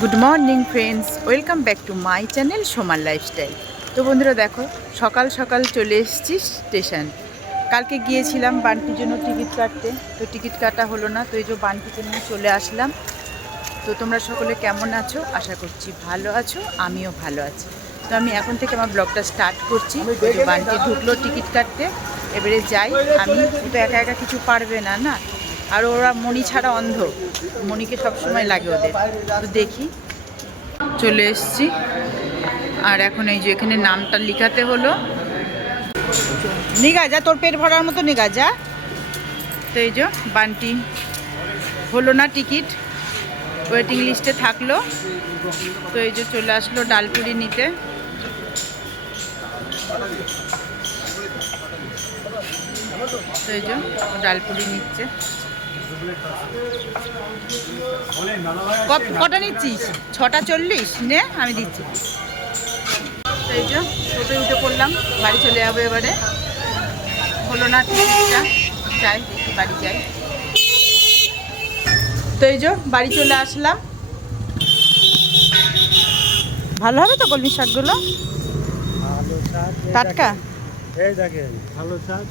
Good morning friends, welcome back to my channel সোমার lifestyle. তো বন্ধুরা দেখো, সকাল সকাল চলে এসেছি স্টেশন। কালকে গিয়েছিলাম বান্টির জন্য টিকিট কাটতে, তো টিকিট কাটা হলো না, তো এই যে বান্টিকে নিয়ে চলে আসলাম। তো তোমরা সকলে কেমন আছো? আশা করছি ভালো আছো, আমিও ভালো আছি। তো আমি এখন থেকে আমার ব্লগটা স্টার্ট করছি। ওই যে বান্টি ঢুকলো টিকিট কাটতে, এবারে যাই। আমি তো একা একা কিছু পারবে না না, আর ওরা মণি ছাড়া অন্ধ, মণিকে সবসময় লাগে ওদের। তো দেখি, চলে এসছি। আর এখন এই যে এখানে নামটা লিখাতে হলো। নিগা যা, তোর পেট ভরার মতো নিগা যা। তো এই যে বান্টি হলো না টিকিট, ওয়েটিং লিস্টে থাকলো। তো এই যে চলে আসলো ডালপুরি নিতে। তো এই যে ডালপুরি নিচ্ছে। কটা নিচ্ছিস? 6:40 নে, আমি দিচ্ছি। এই যে টোটো উঠে পড়লাম, বাড়ি চলে যাবো এবারে। হলো না টিকিটটা, যাই দেখি বাড়ি যাই। তো এই যে বাড়ি চলে আসলাম। ভালো হবে তো কলমি শাকগুলো? টাটকা? এই দেখেন ভালো শাক।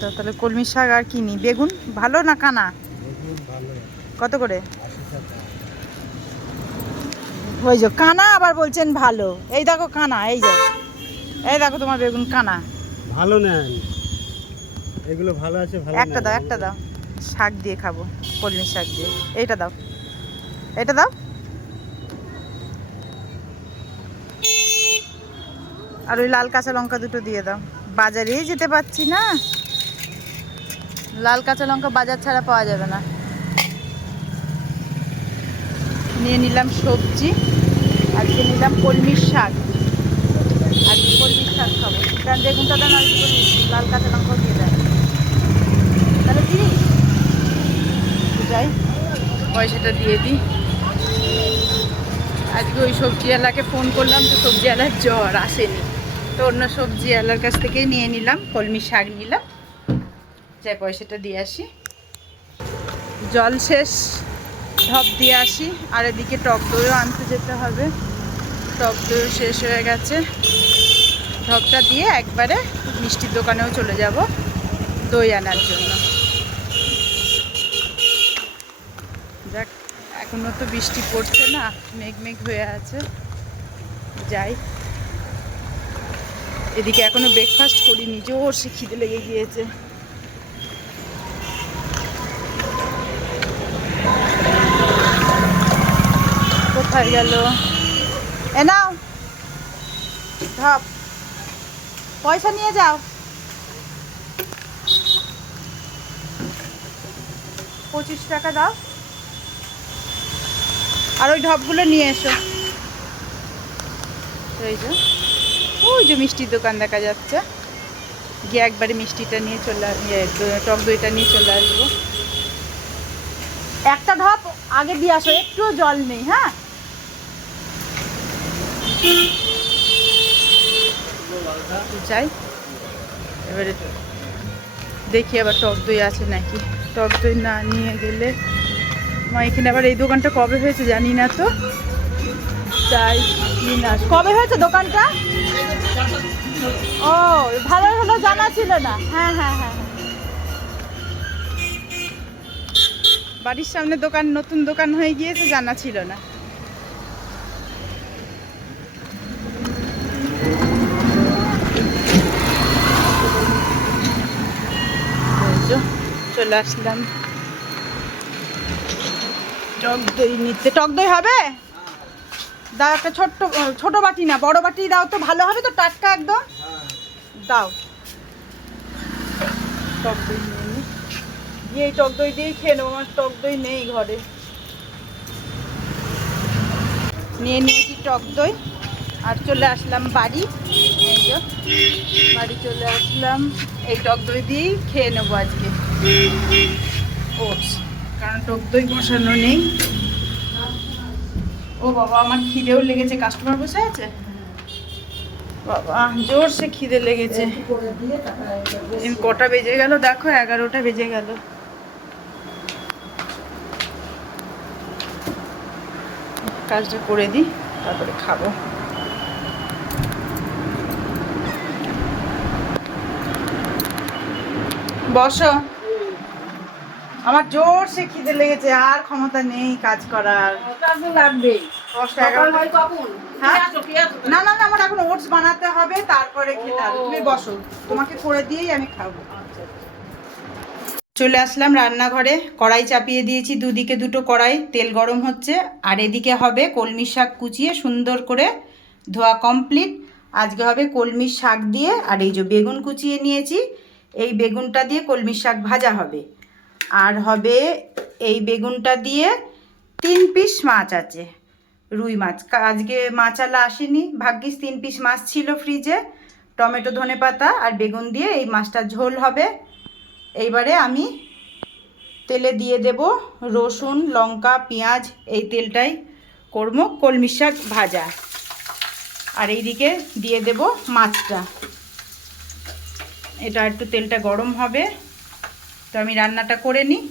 তো তাহলে কলমি শাক আর কি নি? বেগুন ভালো না কানা? ভালো কত করে? 80 টাকা। ওই যে কানা আবার বলছেন ভালো। এই দেখো কানা, এই যে এই দেখো তোমার বেগুন কানা। ভালো নেন, এগুলো ভালো আছে। ভালো একটা দাও, একটা দাও, শাক দিয়ে খাবো, কলমি শাক দিয়ে। এইটা দাও, এটা দাও। আর ওই লাল কাঁচা লঙ্কা দুটো দিয়ে দাও। বাজারেই যেতে পারছি না, লাল কাঁচা লঙ্কা বাজার ছাড়া পাওয়া যাবে না। নিয়ে নিলাম সবজি, আজকে নিলাম কলমির শাক। আজকে কলমির শাক খাবো, কারণ বেগুনটা দেন আর কি করি, লাল কাঁচা লঙ্কাও দিয়ে দেন। তাহলে দিই, যাই পয়সাটা দিয়ে দিই। আজকে ওই সবজিওয়ালাকে ফোন করলাম, তো সবজিওয়ালার জ্বর আসেনি, তো অন্য সবজিওয়ালার কাছ থেকেই নিয়ে নিলাম, কলমি শাক নিলাম। যাই পয়সাটা দিয়ে আসি। জল শেষ, ঢপ দিয়ে আসি। আর এদিকে টক দইও আনতে যেতে হবে, টক দইও শেষ হয়ে গেছে। ঢপটা দিয়ে একবারে মিষ্টির দোকানেও চলে যাব দই আনার জন্য। যাক, এখনও তো বৃষ্টি পড়ছে না, মেঘ মেঘ হয়ে আছে। যাই, এদিকে এখনো ব্রেকফাস্ট করিনি, জোর সে খিদে লেগে গিয়েছে। কোথায় গেল? এ নাও ঢপ, পয়সা নিয়ে যাও। 25 টাকা দাও, আর ওই ঢপগুলো নিয়ে এসো। এই যে ওই যে মিষ্টির দোকান দেখা যাচ্ছে, গিয়ে একবারে মিষ্টিটা নিয়ে চলে, টক দইটা নিয়ে চলে আসবো। একটা ঢপ আগে দিয়ে আসো, একটুও জল নেই। হ্যাঁ, যাই এবারে দেখি আবার টক দই আছে নাকি। টক দই না নিয়ে গেলে, মা এখানে আবার এই দোকানটা কবে হয়েছে জানি না তো, তাই না। কবে হয়েছে দোকানটা? ও, ভালো হলো, জানা ছিল না। হ্যাঁ হ্যাঁ হ্যাঁ হ্যাঁ, বাড়ির সামনে দোকান, নতুন দোকান হয়ে গিয়েছে, জানা ছিল না। চলে আসলাম টক দই নিতে। টক দই হবে? দাও একটা ছোট্ট, ছোট বাটি না বড় বাটি দাও তো, ভালো হবে তো, টাটকা একদম দাও। টক দই নিয়ে নিই, দিয়ে এই টক দই দিয়েই খেয়ে নেবো, আমার টক দই নেই ঘরে। নিয়ে নিয়েছি টক দই, আর চলে আসলাম বাড়ি। এই যে বাড়ি চলে আসলাম, এই টক দই দিয়েই খেয়ে নেবো আজকে ওটস, কারণ টক দই বসানো নেই। ও বাবা, আমার খিদেও লেগেছে, কাস্টমার বসে আছে বাবা, জোর সে খিদে লেগেছে। কটা বেজে গেল দেখো, 11টা বেজে গেল। কাজটা করে দিই, তারপরে খাবো। বসো, আমার জোরসে খিদে লেগেছে, আর ক্ষমতা নেই কাজ করার। লাগবে হ্যাঁ? না না না, আমার এখন ওটস বানাতে হবে, তারপরে খেতে হবে। তুমি বসো, তোমাকে করে দিয়েই আমি খাবো। চলে আসলাম রান্নাঘরে, কড়াই চাপিয়ে দিয়েছি, দুদিকে দুটো কড়াই, তেল গরম হচ্ছে। আর এদিকে হবে কলমি শাক কুচিয়ে সুন্দর করে ধোয়া কমপ্লিট। আজকে হবে কলমি শাক দিয়ে, আর এই যে বেগুন কুচিয়ে নিয়েছি, এই বেগুনটা দিয়ে কলমি শাক ভাজা হবে। আর হবে এই বেগুনটা দিয়ে 3 পিস মাছ আছে, রুই মাছ। আজকে মাছালা আসেনি, ভাগ্যিস 3 পিস মাছ ছিল ফ্রিজে। টমেটো, ধনেপাতা আর বেগুন দিয়ে এই মাছটা ঝোল হবে। এইবারে আমি তেলে দিয়ে দেব রসুন, লঙ্কা, পেঁয়াজ, এই তেলটাই করবো কলমি শাক ভাজা। আর এইদিকে দিয়ে দেব মাছটা। এটা একটু তেলটা গরম হবে, তো আমি রান্নাটা করে নিই।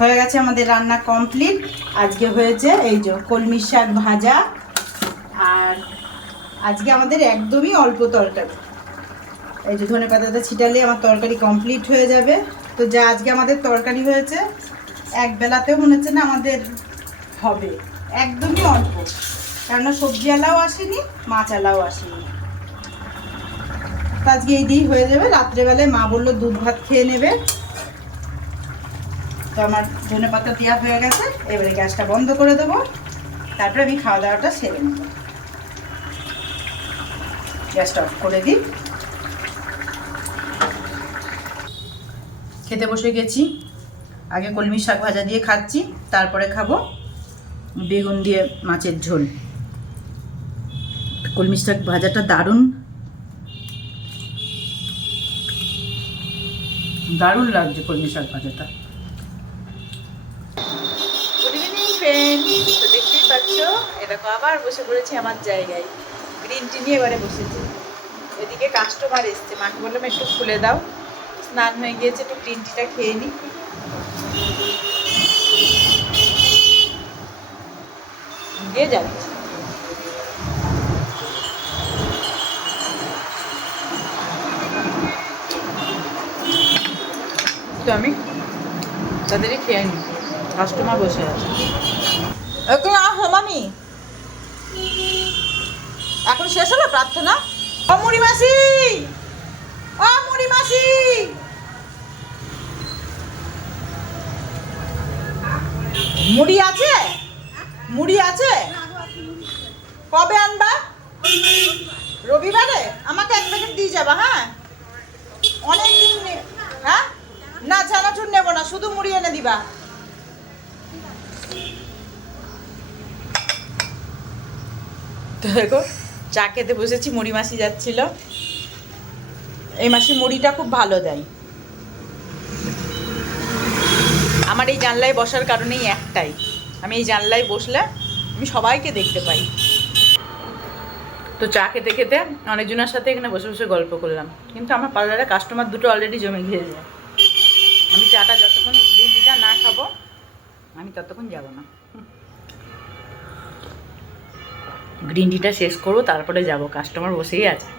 হয়ে গেছে আমাদের রান্না কমপ্লিট। আজকে হয়েছে এই যে কলমি শাক ভাজা, আর আজকে আমাদের একদমই অল্প তরকারি। এই যে ধনেপাতাটা ছিটালে আমার তরকারি কমপ্লিট হয়ে যাবে। তো যা আজকে আমাদের তরকারি হয়েছে, এক বেলাতেও মনে হচ্ছে না আমাদের হবে, একদমই অল্প। কেননা সবজিওয়ালাও আসেনি, মাছওয়ালাও আসেনি। তো আজকে এই দিয়েই হয়ে যাবে। রাত্রেবেলায় মা বললো দুধ ভাত খেয়ে নেবে। তো আমার ধনেপাতা দেওয়া হয়ে গেছে, এবারে গ্যাসটা বন্ধ করে দেবো, তারপরে আমি খাওয়া দাওয়াটা সেরে নেব। গ্যাসটা অফ করে দিই। খেতে বসে গেছি। আগে কলমি শাক ভাজা দিয়ে খাচ্ছি, তারপরে খাবো বেগুন দিয়ে মাছের ঝোল। কলমি শাক ভাজাটা দারুণ দারুণ লাগছে কলমি শাক ভাজাটা। গুড ইভিনিং ফ্রেন্ডস, তো দেখতেই পাচ্ছ এরকম আবার বসে পড়েছি আমার জায়গায়, গ্রিন টি নিয়ে এবারে বসেছি। এদিকে কাস্টমার এসছে, মাকে বললাম একটু খুলে দাও, স্নান হয়ে গিয়েছে, একটু গ্রিন টিটা খেয়ে নিই। দিয়ে যাচ্ছে। তো আমি তাদেরই খেয়ে নিই, কাস্টমার বসে আছে। এখন আসো মামি, এখন শেষ হলো প্রার্থনা। ও মুড়ি মাসি, ও মুড়ি মাসি, মুড়ি আছে? মুড়ি আছে? কবে আনবা? রবিবারে? আমাকে 1 প্যাকেট দিয়ে যাবা। হ্যাঁ, অনেক দিন। হ্যাঁ, না চানাচুর নেবো না, শুধু মুড়ি এনে দিবা। তো দেখো চা খেতে বসেছি, মুড়ি মাসি যাচ্ছিল। এই মাসি মুড়িটা খুব ভালো দেয়। আমার এই জানলায় বসার কারণেই একটাই, আমি এই জানলায় বসলে আমি সবাইকে দেখতে পাই। তো চা খেতে খেতে অনেকজনের সাথে এখানে বসে বসে গল্প করলাম, কিন্তু আমার পার্লারে কাস্টমার দুটো অলরেডি জমে গিয়েছে। আমি চাটা যতক্ষণ গ্রিন টিটা না খাবো আমি ততক্ষণ যাব না। গ্রিন টিটা শেষ করবো, তারপরে যাব। কাস্টমার বসেই আছে।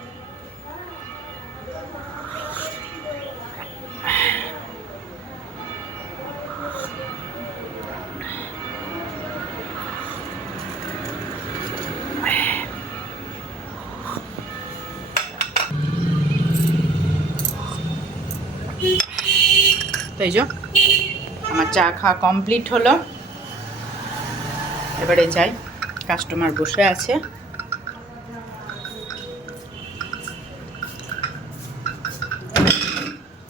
তো এই যে আমার চা খাওয়া কমপ্লিট হলো, এবারে যাই। কাস্টমার বসে আছে।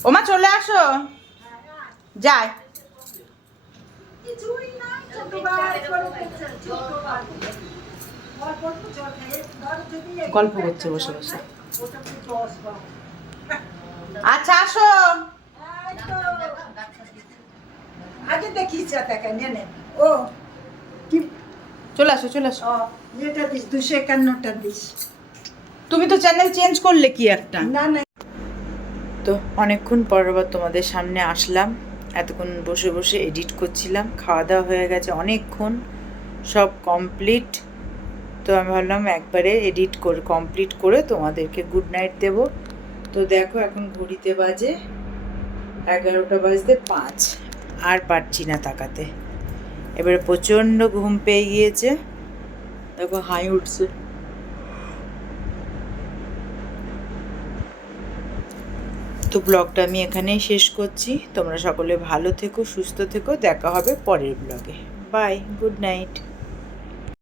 ওমা চলে আসো, যাই। গল্প করছে বসে বসে। আচ্ছা আসো। আগে দেখিস নে ও কি চলে আসো চলে আসো। এটা দিস 251টা দিস। তুমি তো চ্যানেল চেঞ্জ করলে কি একটা। না না, তো অনেকক্ষণ পর আবার তোমাদের সামনে আসলাম। এতক্ষণ বসে বসে এডিট করছিলাম, খাওয়া দাওয়া হয়ে গেছে অনেকক্ষণ। সব কমপ্লিট। তো আমি ভাবলাম একবারে এডিট করে কমপ্লিট করে তোমাদেরকে গুড নাইট দেব। তো দেখো এখন ঘড়িতে বাজে 11টা বাজতে 5, আর পারছি না তাকাতে। এবারে প্রচণ্ড ঘুম পেয়ে গিয়েছে, দেখো হাই উঠছে। তো ব্লগটা আমি এখানেই শেষ করছি। তোমরা সকলে ভালো থেকো, সুস্থ থেকো, দেখা হবে পরের ব্লগে। Bye, good night.